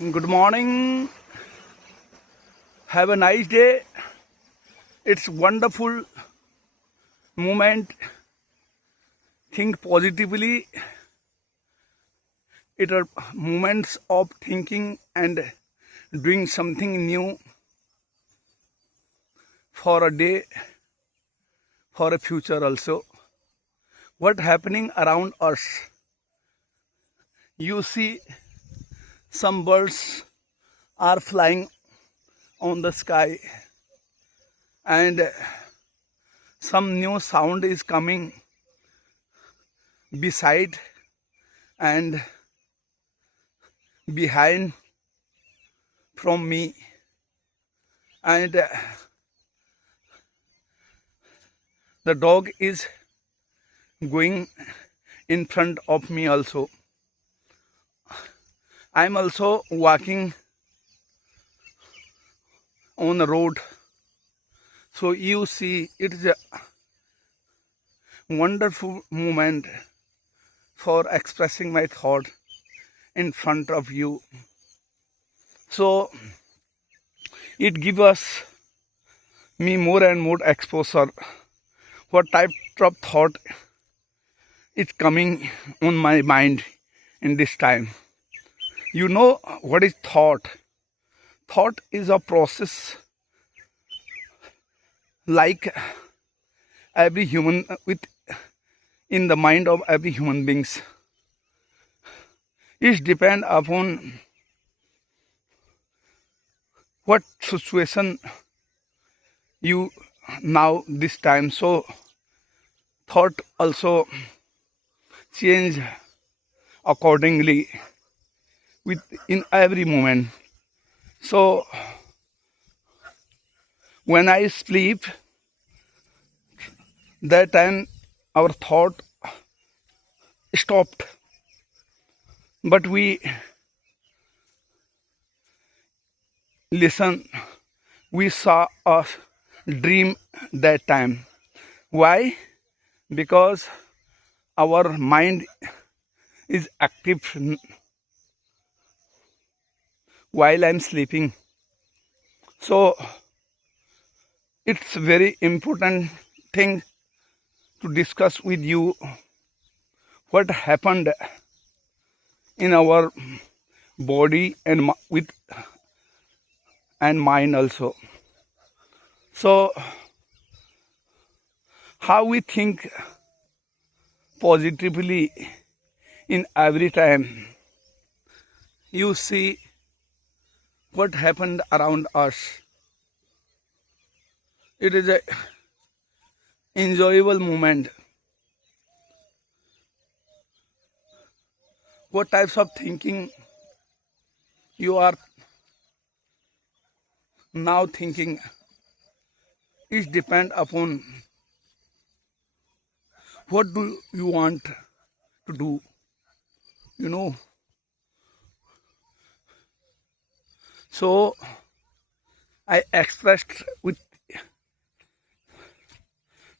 Good morning. Have a nice day. It's wonderful moment. Think positively. It are moments of thinking and doing something new for a day, for a future also. What happening around us? You see some birds are flying on the sky and some new sound is coming beside and behind from me, and the dog is going in front of me also. I'm also walking on the road, so you see it is a wonderful moment for expressing my thought in front of you. So it gives us me more and more exposure what type of thought is coming on my mind in this time. You know what is thought? Thought is a process like every human with in the mind of every human beings. It depends upon what situation you now this time. So thought also change accordingly with in every moment. So when I sleep, that time our thought stopped, but we listen, we saw a dream that time. Why? Because our mind is active while I'm sleeping. So it's very important thing to discuss with you what happened in our body and with and mind also. So how we think positively in every time. You see what happened around us. It is a enjoyable moment. What types of thinking you are now thinking is depend upon what do you want to do, you know. So I expressed with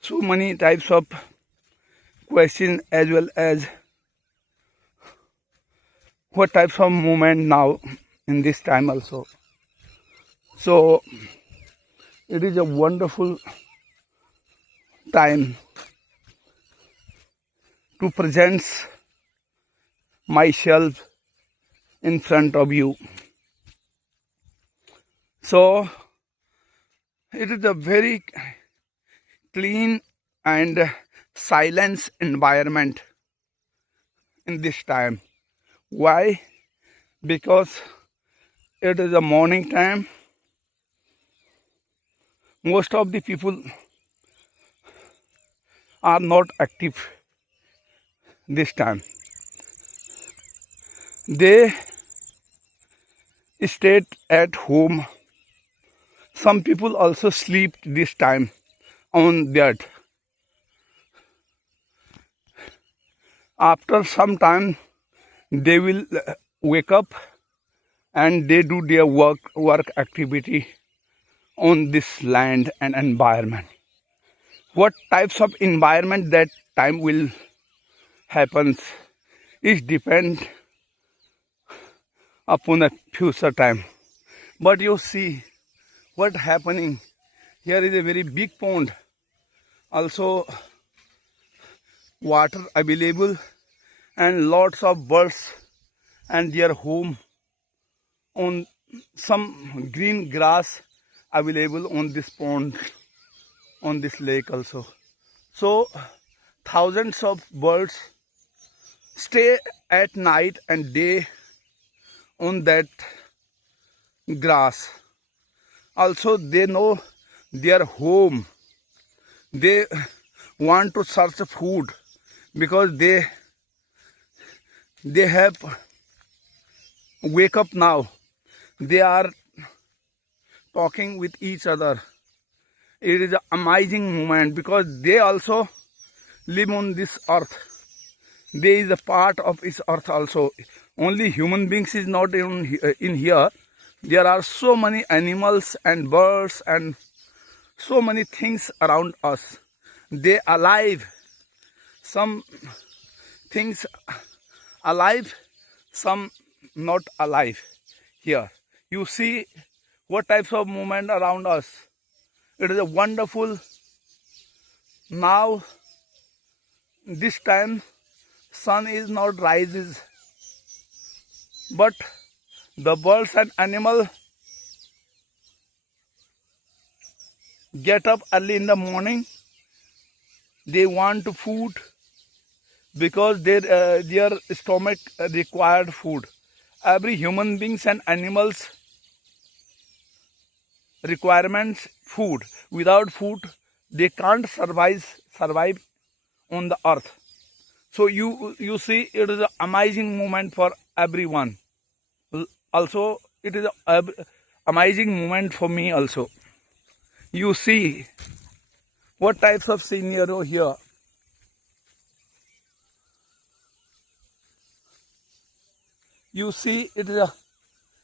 so many types of questions as well as what types of movement now in this time also. So it is a wonderful time to present myself in front of you. So it is a very clean and silence environment in this time. Why? Because it is a morning time. Most of the people are not active this time. They stayed at home. Some people also sleep this time on bed. After some time, they will wake up and they do their work activity on this land and environment. What types of environment that time will happens is depend upon a future time. But you see what happening. Here is a very big pond. Also water available and lots of birds and their home on some green grass available on this pond, on this lake also. So thousands of birds stay at night and day on that grass. Also they know their home. They want to search food because they have wake up now. They are talking with each other. It is an amazing moment because they also live on this earth. They is a part of this earth also. Only human beings is not in here. There are so many animals and birds and so many things around us. They alive. Some things alive, some not alive. Here you see what types of movement around us. It is a wonderful. Now this time sun is not rises, but the birds and animal get up early in the morning. They want food because their stomach required food. Every human beings and animals requirements food. Without food, they can't survive on the earth. So you see, it is an amazing moment for everyone. Also, it is an amazing moment for me also. You see what types of scenario here. You see, it is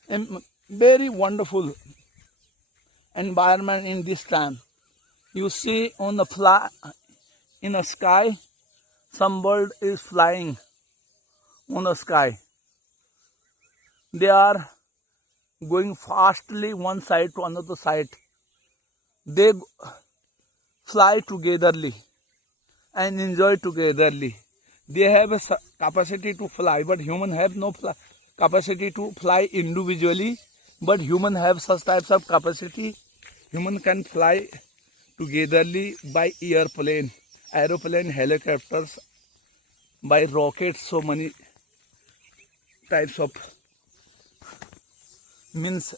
a very wonderful environment in this time. You see on the in the sky, some bird is flying on the sky. They are going fastly one side to another side. They fly togetherly and enjoy togetherly. They have a capacity to fly, but human have no capacity to fly individually. But human have such types of capacity. Human can fly togetherly by airplane, helicopters, by rockets. So many types of means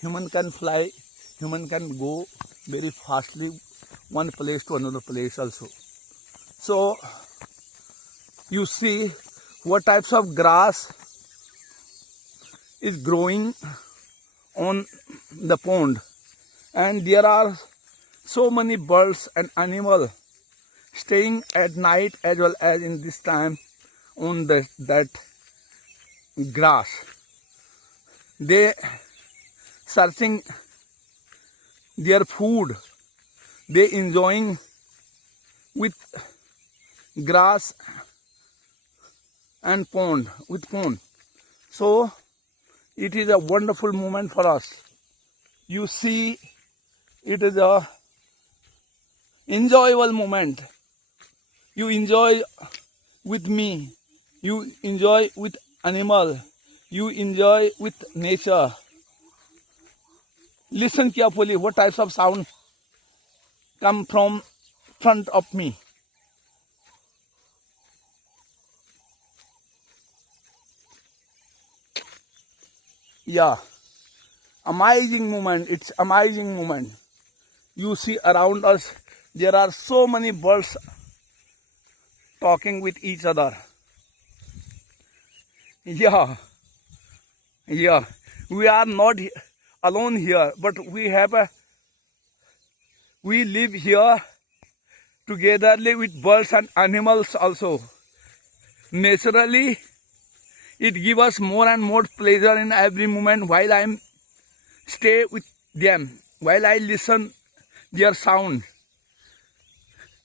human can fly. Human can go very fastly one place to another place also. So you see what types of grass is growing on the pond, and there are so many birds and animals staying at night as well as in this time on that grass. They searching their food. They enjoying with grass and pond. So it is a wonderful moment for us. You see, it is a enjoyable moment. You enjoy with me. You enjoy with animal. You enjoy with nature. Listen carefully what types of sound come from front of me. Yeah, amazing moment. It's amazing moment. You see around us, there are so many birds talking with each other. Yeah. We are not alone here, but we live here togetherly with birds and animals also. Naturally, it gives us more and more pleasure in every moment while I stay with them, while I listen their sound.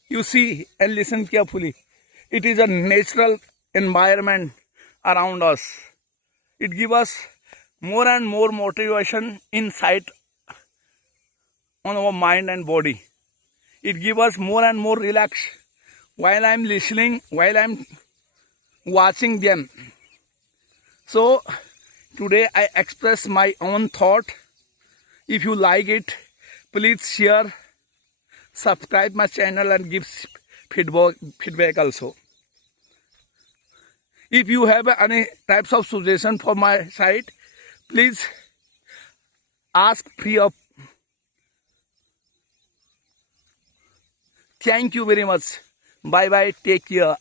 You see and listen carefully. It is a natural environment around us. It gives us more and more motivation inside on our mind and body. It gives us more and more relax while I'm listening, while I'm watching them. So today I express my own thought. If you like it, please share, subscribe my channel and give feedback also. If you have any types of suggestion for my site, please ask free of. Thank you very much. Bye bye. Take care.